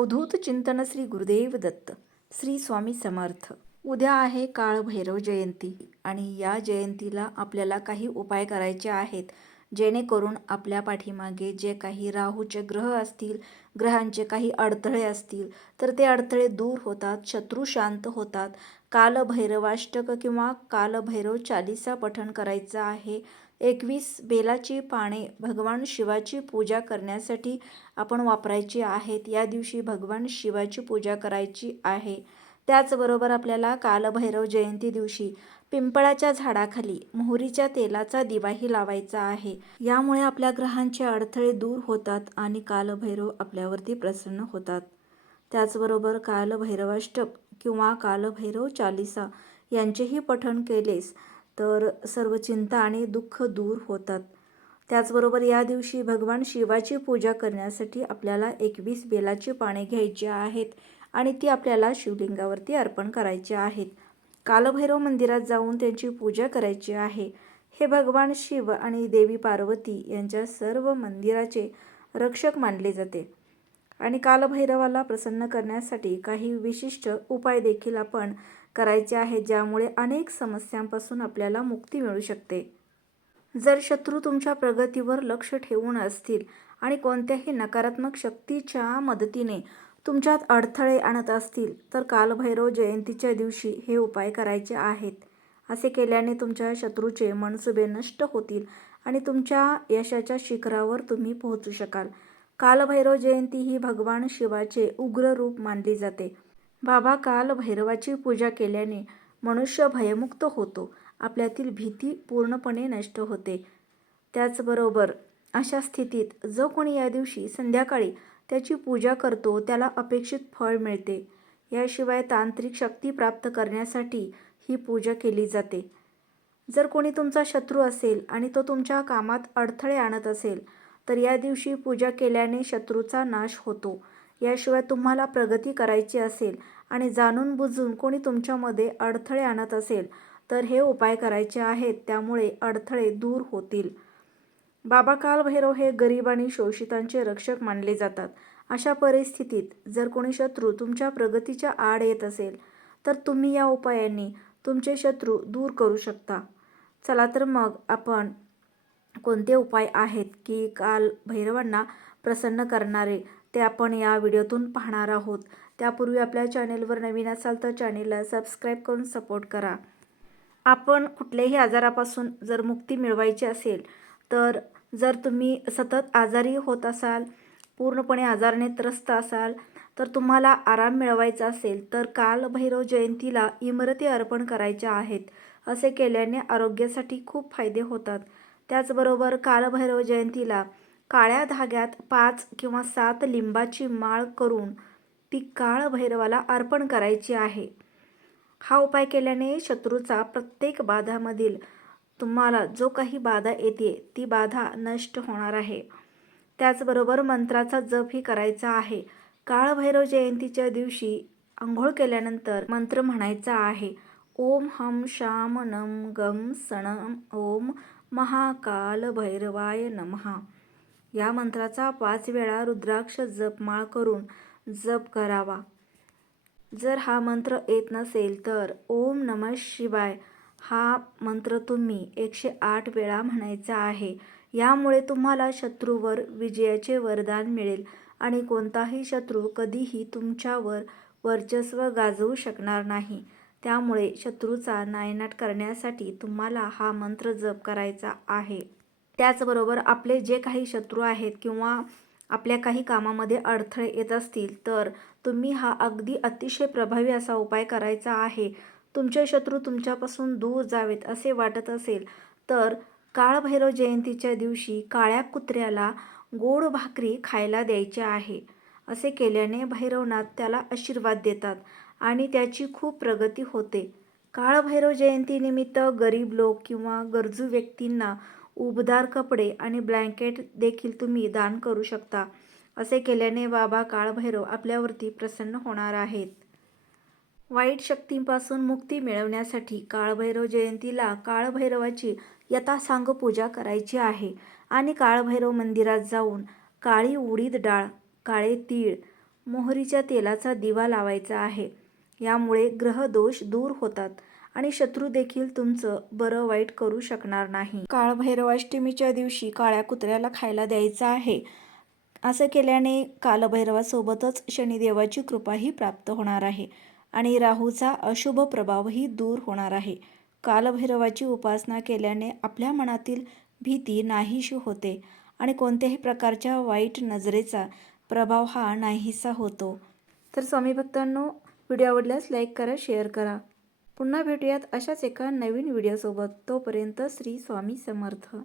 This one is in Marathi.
अवधूत चिंतन श्री गुरुदेव दत्त श्री स्वामी समर्थ. उद्या आहे काळभैरव जयंती आणि या जयंतीला आपल्याला काही उपाय करायचे आहेत जेणेकरून आपल्या पाठीमागे जे काही राहूचे ग्रह असतील ग्रहांचे काही अडथळे असतील तर ते अडथळे दूर होतात शत्रू शांत होतात कालभैरवाष्टक किंवा कालभैरव चालिसा पठण करायचं आहे. एकवीस बेलाची पाने भगवान शिवाची पूजा करण्यासाठी आपण वापरायची आहेत. या दिवशी भगवान शिवाची पूजा करायची आहे. त्याचबरोबर आपल्याला कालभैरव जयंती दिवशी पिंपळाच्या झाडाखाली मोहरीच्या तेलाचा दिवाही लावायचा आहे. यामुळे आपल्या ग्रहांचे अडथळे दूर होतात आणि कालभैरव आपल्यावरती प्रसन्न होतात. त्याचबरोबर कालभैरवाष्टक किंवा कालभैरव चालिसा यांचेही पठण केलेस तर सर्व चिंता आणि दुःख दूर होतात. त्याचबरोबर या दिवशी भगवान शिवाची पूजा करण्यासाठी आपल्याला एकवीस बेलाची पाने घ्यायची आहेत आणि ती आपल्याला शिवलिंगावरती अर्पण करायची आहेत. कालभैरव मंदिरात जाऊन त्यांची पूजा करायची आहे. हे भगवान शिव आणि देवी पार्वती यांच्या सर्व मंदिराचे रक्षक मानले जाते. आणि कालभैरवाला प्रसन्न करण्यासाठी काही विशिष्ट उपाय देखील आपण करायचे आहेत ज्यामुळे अनेक समस्यांपासून आपल्याला मुक्ती मिळू शकते. जर शत्रू तुमच्या प्रगतीवर लक्ष ठेवून असतील आणि कोणत्याही नकारात्मक शक्तीच्या मदतीने तुमच्यात अडथळे आणत असतील तर कालभैरव जयंतीच्या दिवशी हे उपाय करायचे आहेत. असे केल्याने तुमच्या शत्रूचे मनसुबे नष्ट होतील आणि तुमच्या यशाच्या शिखरावर तुम्ही पोहोचू शकाल. कालभैरव जयंती ही भगवान शिवाचे उग्र रूप मानली जाते. बाबा कालभैरवाची पूजा केल्याने मनुष्य भयमुक्त होतो. आपल्यातील भीती पूर्णपणे नष्ट होते. त्याचबरोबर अशा स्थितीत जो कोणी या दिवशी संध्याकाळी त्याची पूजा करतो त्याला अपेक्षित फळ मिळते. याशिवाय तांत्रिक शक्ती प्राप्त करण्यासाठी ही पूजा केली जाते. जर कोणी तुमचा शत्रू असेल आणि तो तुमच्या कामात अडथळे आणत असेल तर या दिवशी पूजा केल्याने शत्रूचा नाश होतो. याशिवाय तुम्हाला प्रगती करायची असेल आणि जाणून बुजून कोणी तुमच्यामध्ये अडथळे आणत असेल तर हे उपाय करायचे आहेत त्यामुळे अडथळे दूर होतील. बाबा कालभैरव हे गरीब आणि शोषितांचे रक्षक मानले जातात. अशा परिस्थितीत जर कोणी शत्रू तुमच्या प्रगतीच्या आड येत असेल तर तुम्ही या उपायांनी तुमचे शत्रू दूर करू शकता. चला तर मग आपण कोणते उपाय आहेत की काल भैरवांना प्रसन्न करणारे ते आपण या व्हिडिओतून पाहणार आहोत. त्यापूर्वी आपल्या चॅनेलवर नवीन असाल तर चॅनेलला सबस्क्राईब करून सपोर्ट करा. आपण कुठल्याही आजारापासून जर मुक्ती मिळवायची असेल तर जर तुम्ही सतत आजारी होत असाल पूर्णपणे आजाराने त्रस्त असाल तर तुम्हाला आराम मिळवायचा असेल तर काल भैरव जयंतीला इमरती अर्पण करायच्या आहेत. असे केल्याने आरोग्यासाठी खूप फायदे होतात. त्याचबरोबर कालभैरव जयंतीला काळ्या धाग्यात पाच किंवा सात लिंबाची माळ करून ती काळभैरवाला अर्पण करायची आहे. हा उपाय केल्याने शत्रूचा प्रत्येक बाधामधील तुम्हाला जो काही बाधा येते ती बाधा नष्ट होणार आहे. त्याचबरोबर मंत्राचा जपही करायचा आहे. काळभैरव जयंतीच्या दिवशी आंघोळ केल्यानंतर मंत्र म्हणायचा आहे. ओम हम श्याम नम गम सणम ओम महाकाल भैरवाय नमहा या मंत्राचा पाच वेळा रुद्राक्ष जपमाळ करून जप करावा. जर हा मंत्र येत नसेल तर ओम नम शिवाय हा मंत्र तुम्ही एकशे आठ वेळा म्हणायचा आहे. यामुळे तुम्हाला शत्रूवर विजयाचे वरदान मिळेल आणि कोणताही शत्रू कधीही तुमच्यावर वर्चस्व गाजवू शकणार नाही. त्यामुळे शत्रूचा नायनाट करण्यासाठी तुम्हाला हा मंत्र जप करायचा आहे. त्याचबरोबर आपले जे काही शत्रू आहेत किंवा आपल्या काही कामामध्ये अडथळे येत असतील तर तुम्ही हा अगदी अतिशय प्रभावी असा उपाय करायचा आहे. तुमचे शत्रू तुमच्यापासून दूर जावेत असे वाटत असेल तर काळभैरव जयंतीच्या दिवशी काळ्या कुत्र्याला गोड भाकरी खायला द्यायची आहे. असे केल्याने भैरवनाथ त्याला आशीर्वाद देतात. आणि त्याची खूप प्रगती होते. काळभैरव जयंतीनिमित्त गरीब लोक किंवा गरजू व्यक्तींना उबदार कपडे आणि ब्लँकेट देखील तुम्ही दान करू शकता असे केल्याने बाबा काळभैरव आपल्यावरती प्रसन्न होणार आहेत. वाईट शक्तींपासून मुक्ती मिळवण्यासाठी काळभैरव जयंतीला काळभैरवाची यथासांग पूजा करायची आहे आणि काळभैरव मंदिरात जाऊन काळी उडीद डाळ काळे तीळ मोहरीच्या तेलाचा दिवा लावायचा आहे. यामुळे ग्रहदोष दूर होतात आणि शत्रू देखील तुमचं बरं वाईट करू शकणार नाही. काळभैरवाष्टमीच्या दिवशी काळ्या कुत्र्याला खायला द्यायचं आहे. असं केल्याने कालभैरवासोबतच शनिदेवाची कृपाही प्राप्त होणार आहे आणि राहूचा अशुभ प्रभावही दूर होणार आहे. कालभैरवाची उपासना केल्याने आपल्या मनातील भीती नाहीशी होते आणि कोणत्याही प्रकारच्या वाईट नजरेचा प्रभाव हा नाहीसा होतो. तर स्वामी भक्तांनो व्हिडिओ आवडल्यास लाईक करा शेअर करा. पुन्हा भेटूयात अशाच एका नवीन व्हिडिओसोबत. तोपर्यंत श्री स्वामी समर्थ.